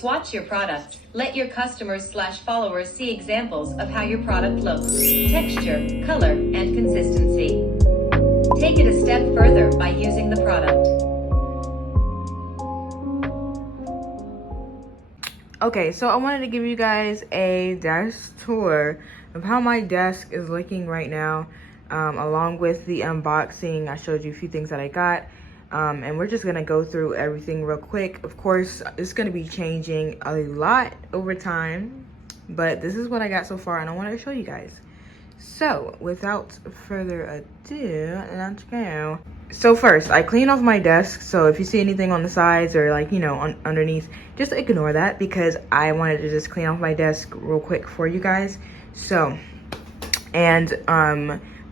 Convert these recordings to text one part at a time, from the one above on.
Swatch your product. Let your customers/followers see examples of how your product looks, texture, color, and consistency. Take it a step further by using the product. Okay, so I wanted to give you guys a desk tour of how my desk is looking right now, along with the unboxing. I showed you a few things that I got, and we're just gonna go through everything real quick. Of course, it's gonna be changing a lot over time, but this is what I got so far, and I wanted to show you guys. So without further ado, let's go. So first, I clean off my desk. So if you see anything on the sides or like, you know, underneath, just ignore that, because I wanted to just clean off my desk real quick for you guys. So, and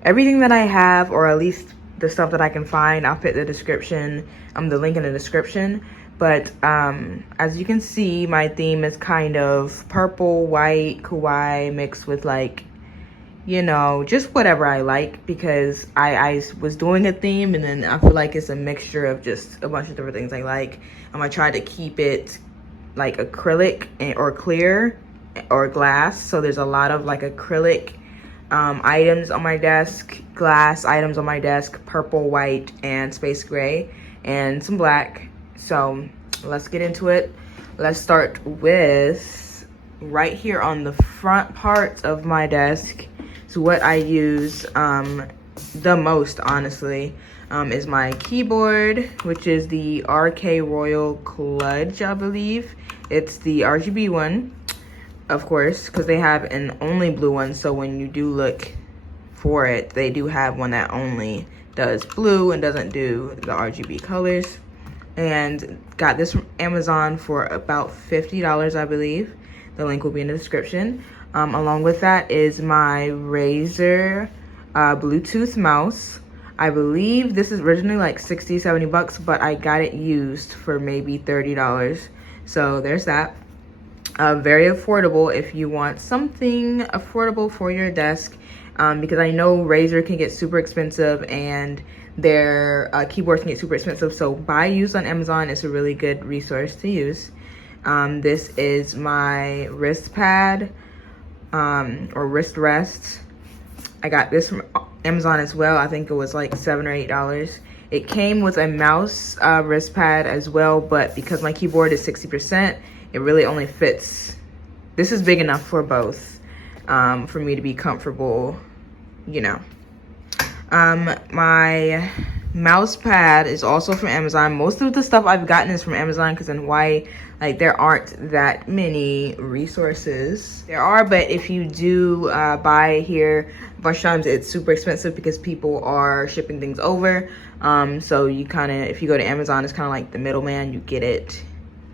everything that I have, or at least the stuff that I can find, I'll put the description, the link in the description. But as you can see, my theme is kind of purple, white, kawaii mixed with like, you know, just whatever I like, because I was doing a theme and then I feel like it's a mixture of just a bunch of different things I like. I tried to keep it like acrylic or clear or glass. So there's a lot of like acrylic items on my desk, glass items on my desk, purple, white, and space gray, and some black. So let's get into it. Let's start with right here on the front part of my desk. So what I use the most, honestly, is my keyboard, which is the RK Royal Kludge, I believe. It's the RGB one, of course, because they have an only blue one. So when you do look for it, they do have one that only does blue and doesn't do the RGB colors. And got this from Amazon for about $50, I believe. The link will be in the description. Along with that is my Razer Bluetooth mouse. I believe this is originally like 60, 70 bucks, but I got it used for maybe $30. So there's that. Very affordable if you want something affordable for your desk, because I know Razer can get super expensive and their keyboards can get super expensive. So buy used on Amazon. It's a really good resource to use. This is my wrist pad. Or wrist rest. I got this from Amazon as well. I think it was like $7 or $8. It came with a mouse wrist pad as well, but because my keyboard is 60%, it really only fits. This is big enough for both, for me to be comfortable, you know. My mouse pad is also from Amazon. Most of the stuff I've gotten is from Amazon, because in Hawaii, like, there aren't that many resources. There are, but if you do buy here, a bunch of times it's super expensive because people are shipping things over. So you kind of, if you go to Amazon, it's kind of like the middleman. You get it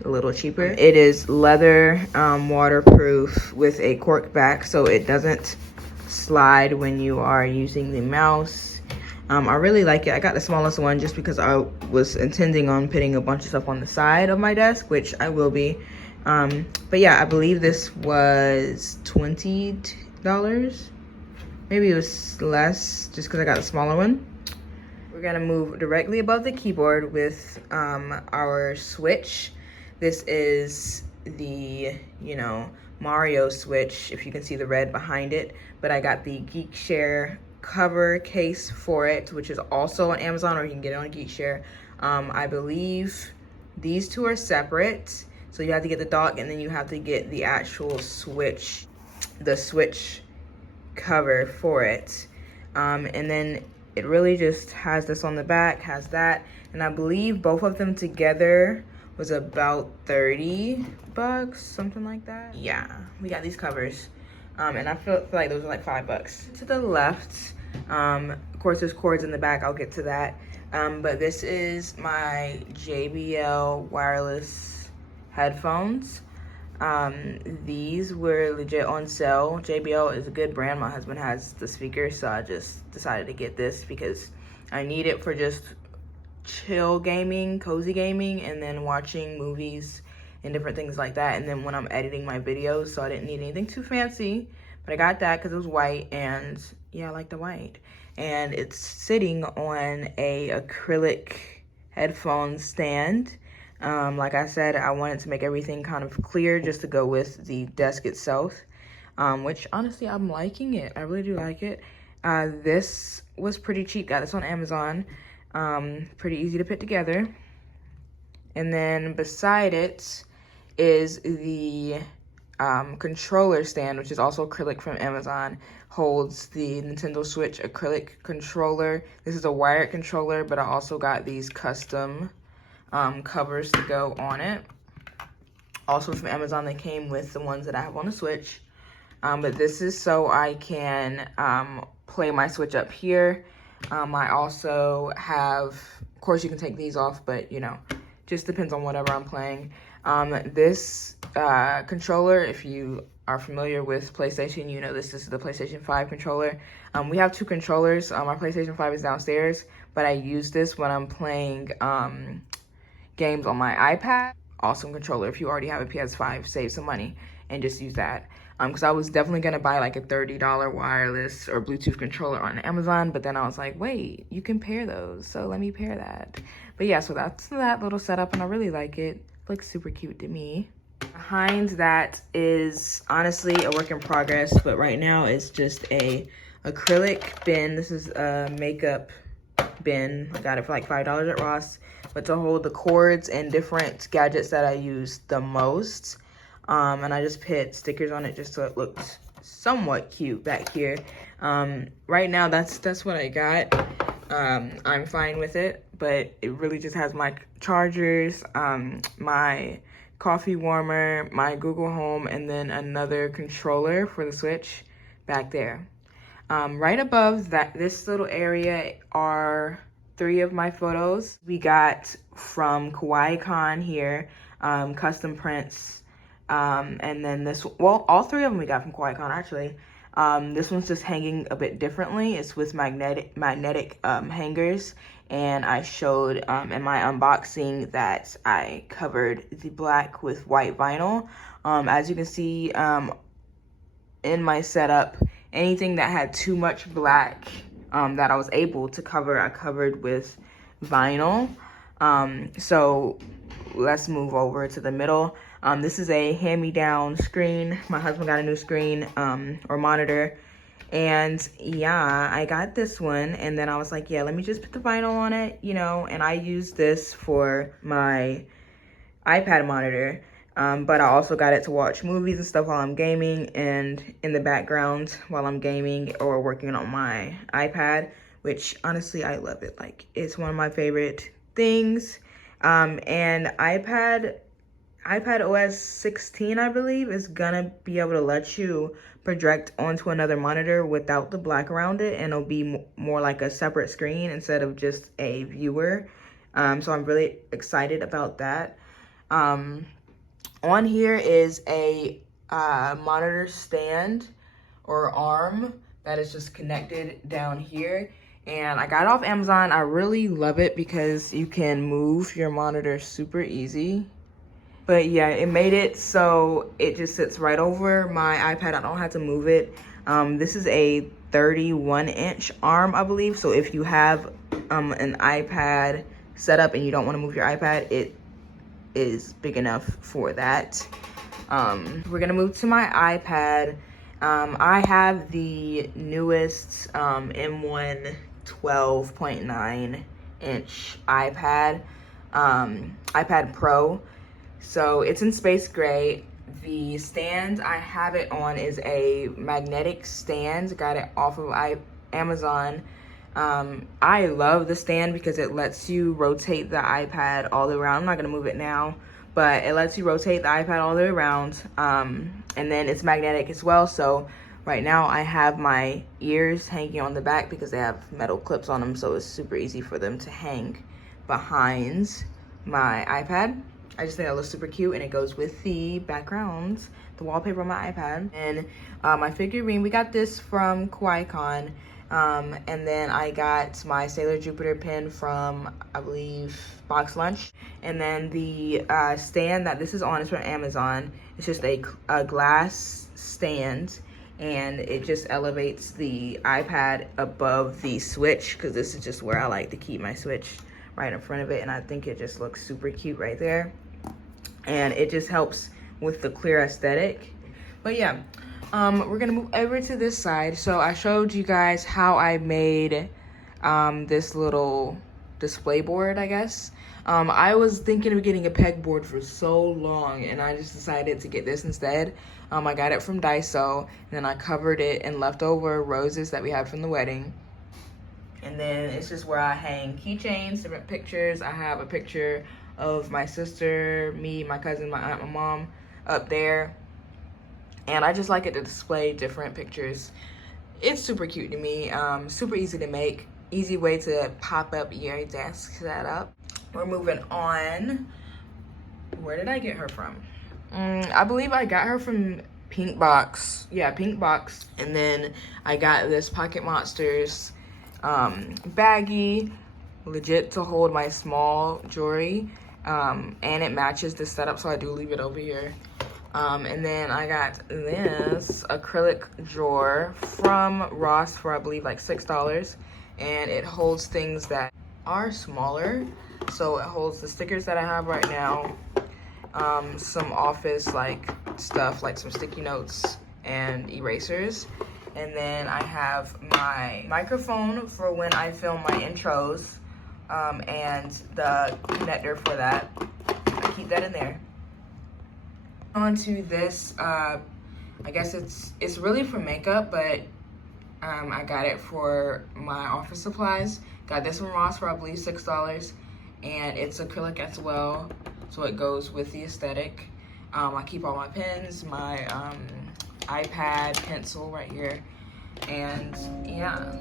a little cheaper. It is leather, waterproof with a cork back, so it doesn't slide when you are using the mouse. I really like it. I got the smallest one just because I was intending on putting a bunch of stuff on the side of my desk, which I will be. But yeah, I believe this was $20. Maybe it was less just because I got a smaller one. We're gonna move directly above the keyboard with our switch. This is the, you know, Mario switch, if you can see the red behind it. But I got the Geekshare cover case for it, which is also on Amazon, or you can get it on Geekshare. I believe these two are separate, so you have to get the dock and then you have to get the actual switch, the switch cover for it. And then it really just has this on the back, has that, and I believe both of them together was about 30 bucks, something like that. Yeah, we got these covers. And I feel like those are like $5. To the left, of course there's cords in the back, I'll get to that. But this is my JBL wireless headphones. These were legit on sale. JBL is a good brand. My husband has the speaker, so I just decided to get this because I need it for just chill gaming, cozy gaming, and then watching movies and different things like that. And then when I'm editing my videos, so I didn't need anything too fancy, but I got that because it was white, and yeah, I like the white. And it's sitting on a acrylic headphone stand. Like I said, I wanted to make everything kind of clear just to go with the desk itself, which honestly, I'm liking it. I really do like it. This was pretty cheap. Got this on Amazon. Pretty easy to put together. And then beside it is the controller stand, which is also acrylic from Amazon. Holds the Nintendo Switch acrylic controller. This is a wired controller, but I also got these custom covers to go on it. Also from Amazon, they came with the ones that I have on the Switch. But this is so I can play my Switch up here. I also have, of course you can take these off, but you know, just depends on whatever I'm playing. This controller, if you are familiar with PlayStation, you know this is the PlayStation 5 controller. We have 2 controllers. My PlayStation 5 is downstairs, but I use this when I'm playing games on my iPad. Awesome controller. If you already have a PS5, save some money and just use that. Because I was definitely gonna buy like a $30 wireless or Bluetooth controller on Amazon, but then I was like, wait, you can pair those, so let me pair that. But yeah, so that's that little setup, and I really like it. It looks super cute to me. Behind that is honestly a work in progress, but right now it's just a acrylic bin. This is a makeup bin. I got it for like $5 at Ross, but to hold the cords and different gadgets that I use the most. And I just put stickers on it just so it looks somewhat cute back here. Right now that's what I got. I'm fine with it, but it really just has my chargers, my coffee warmer, my Google Home, and then another controller for the Switch back there. Right above this little area are 3 of my photos we got from Kawaii here, custom prints. And then well, all 3 of them we got from Joycon actually. This one's just hanging a bit differently. It's with magnetic hangers, and I showed in my unboxing that I covered the black with white vinyl. As you can see in my setup, anything that had too much black that I was able to cover, I covered with vinyl. So let's move over to the middle. This is a hand-me-down screen. My husband got a new screen or monitor. And yeah, I got this one. And then I was like, yeah, let me just put the vinyl on it, you know. And I use this for my iPad monitor. But I also got it to watch movies and stuff while I'm gaming, and in the background while I'm gaming or working on my iPad, which honestly, I love it. Like, it's one of my favorite things. And iPad OS 16, I believe, is gonna be able to let you project onto another monitor without the black around it, and it'll be more like a separate screen instead of just a viewer. So I'm really excited about that. On here is a monitor stand or arm that is just connected down here. And I got it off Amazon. I really love it because you can move your monitor super easy. But yeah, it made it so it just sits right over my iPad. I don't have to move it. This is a 31-inch arm, I believe. So if you have an iPad setup and you don't want to move your iPad, it is big enough for that. We're gonna move to my iPad. I have the newest M1 12.9 inch iPad, iPad Pro. So it's in space gray. The stand I have it on is a magnetic stand. Got it off of Amazon. I love the stand because it lets you rotate the iPad all the way around. I'm not gonna move it now, but it lets you rotate the iPad all the way around. And then it's magnetic as well. So right now I have my ears hanging on the back because they have metal clips on them. So it's super easy for them to hang behind my iPad. I just think that looks super cute, and it goes with the background, the wallpaper on my iPad. And my figurine, we got this from Joycon. And then I got my Sailor Jupiter pin from, I believe, Box Lunch. And then the stand that this is on is from Amazon. It's just a glass stand, and it just elevates the iPad above the Switch, because this is just where I like to keep my Switch right in front of it, and I think it just looks super cute right there. And it just helps with the clear aesthetic. But yeah, we're gonna move over to this side. So I showed you guys how I made this little display board, I guess. I was thinking of getting a pegboard for so long, and I just decided to get this instead. I got it from Daiso, and then I covered it in leftover roses that we had from the wedding. And then it's just where I hang keychains, different pictures. I have a picture of my sister, me, my cousin, my aunt, my mom up there. And I just like it to display different pictures. It's super cute to me, super easy to make. Easy way to pop up your desk setup. We're moving on. Where did I get her from? I believe I got her from Pink Box. Yeah, Pink Box. And then I got this Pocket Monsters baggie, legit to hold my small jewelry. And it matches the setup, so I do leave it over here. And then I got this acrylic drawer from Ross for I believe like $6. And it holds things that are smaller. So it holds the stickers that I have right now, some office like stuff like some sticky notes and erasers. And then I have my microphone for when I film my intros, and the connector for that. I keep that in there. Onto this, I guess it's really for makeup, but I got it for my office supplies. Got this from Ross for I believe $6, and it's acrylic as well, so it goes with the aesthetic. I keep all my pens, my iPad, pencil right here, and yeah.